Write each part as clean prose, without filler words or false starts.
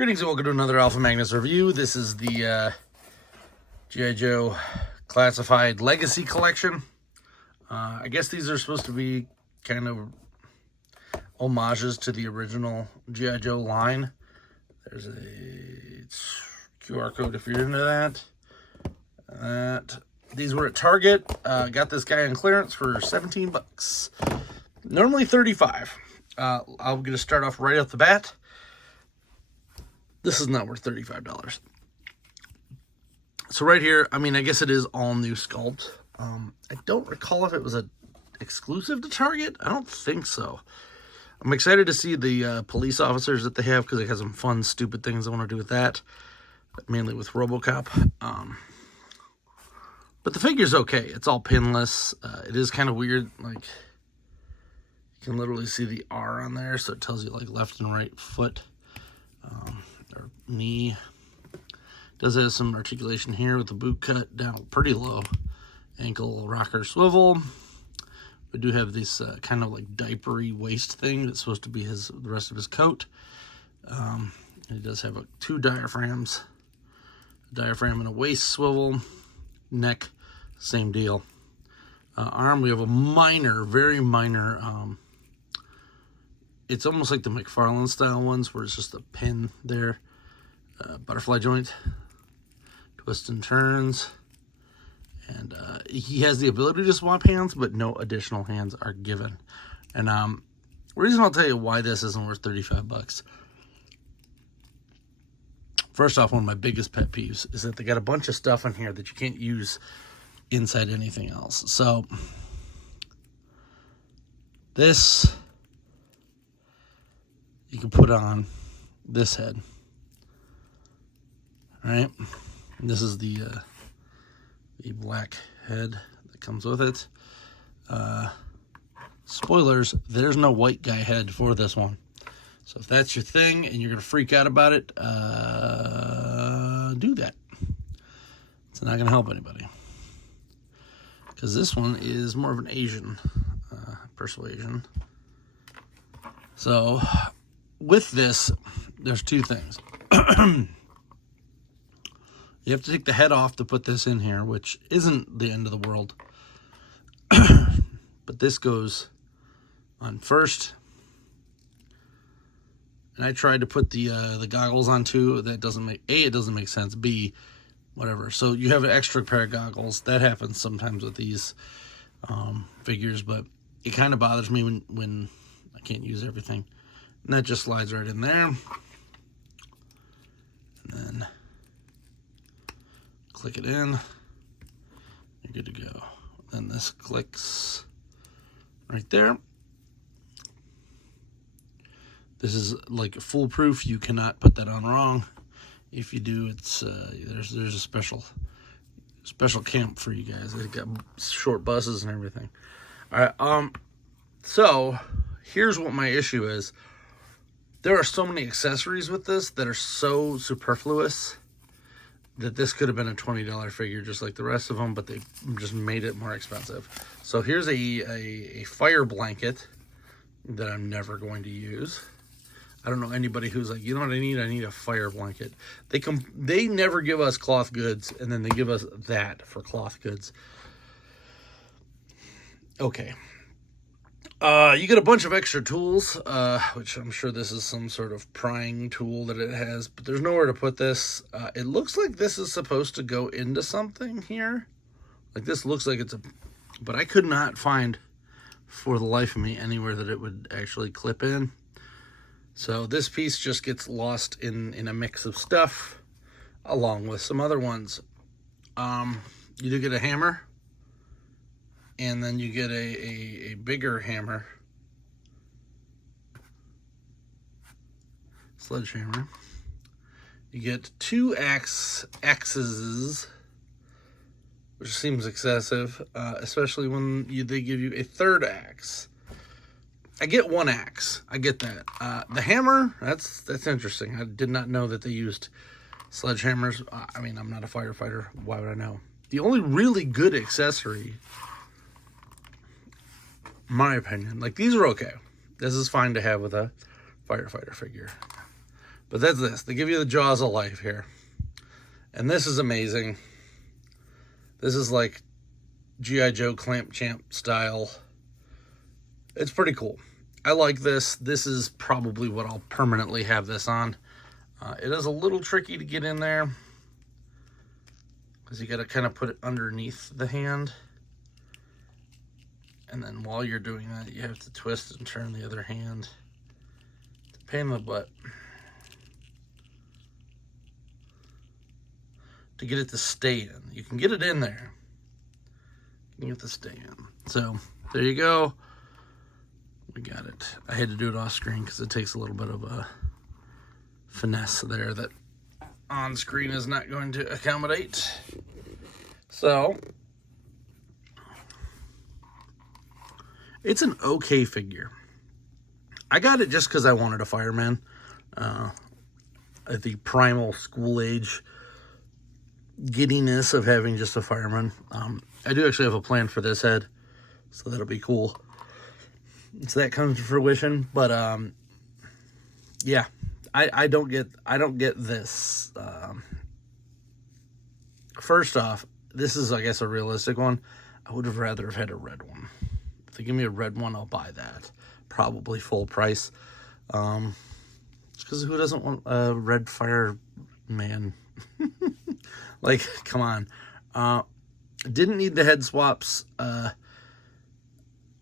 Greetings and welcome to another Alpha Magnus review. This is the G.I. Joe Classified Legacy Collection. I guess these are supposed to be kind of homages to the original G.I. Joe line. There's a QR code if you're into that. These were at Target. Got this guy on clearance for $17. Normally $35. I'm going to start off right off the bat. This is not worth $35. So right here, I mean, I guess it is all new sculpt. I don't recall if it was exclusive to Target. I don't think so. I'm excited to see the police officers that they have because they have some fun, stupid things I want to do with that. Mainly with RoboCop. But the figure's okay. It's all pinless. It is kind of weird. Like, you can literally see the R on there, so it tells you like left and right foot. Or knee. Does have some articulation here with the boot cut down pretty low. Ankle rocker swivel. We do have this kind of like diapery waist thing that's supposed to be the rest of his coat. He does have two diaphragms. A diaphragm and a waist swivel. Neck, same deal. Arm, we have a minor, very minor, it's almost like the McFarlane style ones where it's just a pin there. Butterfly joint. Twists and turns. And he has the ability to swap hands, but no additional hands are given. And the reason I'll tell you why this isn't worth $35. First off, one of my biggest pet peeves is that they got a bunch of stuff in here that you can't use inside anything else. So this you can put on this head, right? And this is the black head that comes with it. Spoilers, there's no white guy head for this one. So if that's your thing and you're going to freak out about it, do that. It's not going to help anybody. Because this one is more of an Asian persuasion. So with this, there's two things. You have to take the head off to put this in here, which isn't the end of the world. But this goes on first. And I tried to put the goggles on too. That doesn't make, A, it doesn't make sense. B, whatever. So you have an extra pair of goggles. That happens sometimes with these figures, but it kind of bothers me when I can't use everything. And that just slides right in there. And then click it in. You're good to go. Then this clicks right there. This is like foolproof. You cannot put that on wrong. If you do, it's there's a special camp for you guys. They've got short buses and everything. All right. So here's what my issue is. There are so many accessories with this that are so superfluous that this could have been a $20 figure just like the rest of them, but they just made it more expensive. So here's a fire blanket that I'm never going to use. I don't know anybody who's like, you know what I need? I need a fire blanket. They never give us cloth goods, and then they give us that for cloth goods. Okay. You get a bunch of extra tools, which I'm sure this is some sort of prying tool that it has, but there's nowhere to put this. It looks like this is supposed to go into something here. Like this looks like but I could not find for the life of me anywhere that it would actually clip in. So this piece just gets lost in a mix of stuff along with some other ones. You do get a hammer. And then you get a bigger hammer, sledgehammer. You get two axes, which seems excessive, especially when they give you a third axe. I get one axe. I get that. The hammer, that's interesting. I did not know that they used sledgehammers. I mean, I'm not a firefighter. Why would I know? The only really good accessory, my opinion, like these are okay. This is fine to have with a firefighter figure. But that's this. They give you the Jaws of life here. And this is amazing. This is like G.I. Joe Clamp Champ style. It's pretty cool. I like this. This is probably what I'll permanently have this on. It is a little tricky to get in there because you got to kind of put it underneath the hand. And then while you're doing that, you have to twist and turn the other hand. It's a pain in the butt to get it to stay in. You can get it in there. You can get it to stay in. So there you go. We got it. I had to do it off screen because it takes a little bit of a finesse there that on screen is not going to accommodate. So it's an okay figure. I got it just because I wanted a fireman. At the primal school age giddiness of having just a fireman. I do actually have a plan for this head, so that'll be cool. So that comes to fruition, but yeah, I don't get this. First off, this is, I guess, a realistic one. I would have rather have had a red one. If they give me a red one, I'll buy that. Probably full price. Just because who doesn't want a red fireman? Like, come on. Didn't need the head swaps.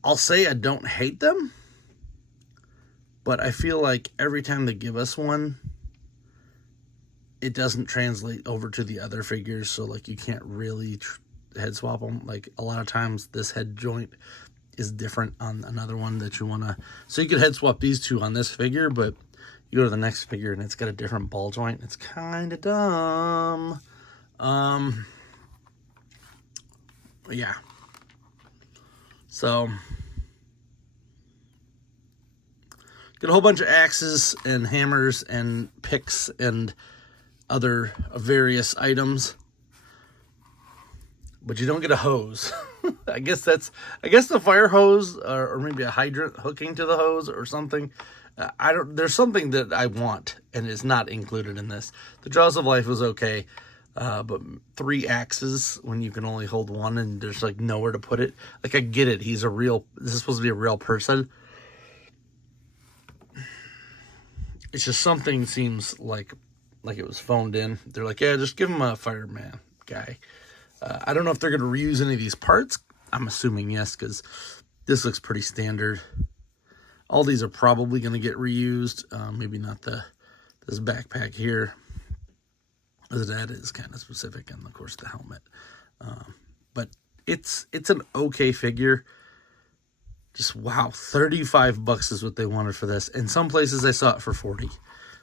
I'll say I don't hate them, but I feel like every time they give us one, it doesn't translate over to the other figures, so like you can't really head swap them. Like a lot of times this head joint is different on another one that you want to, so you could head swap these two on this figure, but you go to the next figure and it's got a different ball joint. It's kind of dumb. Yeah. So get a whole bunch of axes and hammers and picks and other various items, but you don't get a hose. I guess the fire hose or maybe a hydrant hooking to the hose or something. There's something that I want and is not included in this. The Jaws of Life was okay. But 3 axes when you can only hold one and there's like nowhere to put it. Like I get it. This is supposed to be a real person. It's just something seems like it was phoned in. They're like, yeah, just give him a fireman guy. I don't know if they're going to reuse any of these parts. I'm assuming yes, because this looks pretty standard. All these are probably going to get reused. Maybe not this backpack here. That is kind of specific, and of course the helmet. But it's an okay figure. Just wow, $35 is what they wanted for this. In some places I saw it for $40.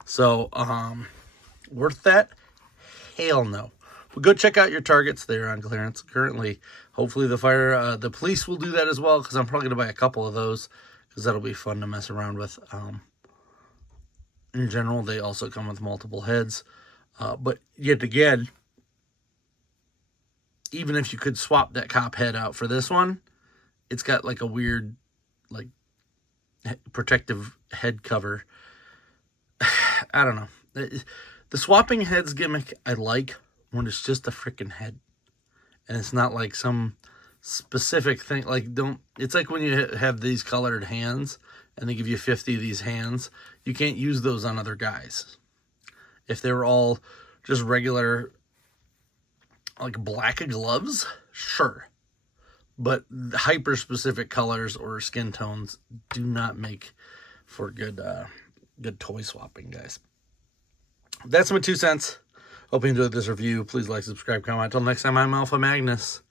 So worth that? Hell no. But go check out your Targets there on clearance currently. Hopefully the police will do that as well, because I'm probably gonna buy a couple of those because that'll be fun to mess around with. In general, they also come with multiple heads. But yet again, even if you could swap that cop head out for this one, it's got like a weird, like, protective head cover. I don't know. The swapping heads gimmick I like when it's just a freaking head. And it's not like some specific thing. Like, it's like when you have these colored hands and they give you 50 of these hands. You can't use those on other guys. If they were all just regular, like black gloves, sure. But hyper-specific colors or skin tones do not make for good toy swapping, guys. That's my 2 cents. Hope you enjoyed this review. Please like, subscribe, comment. Until next time, I'm Alpha Magnus.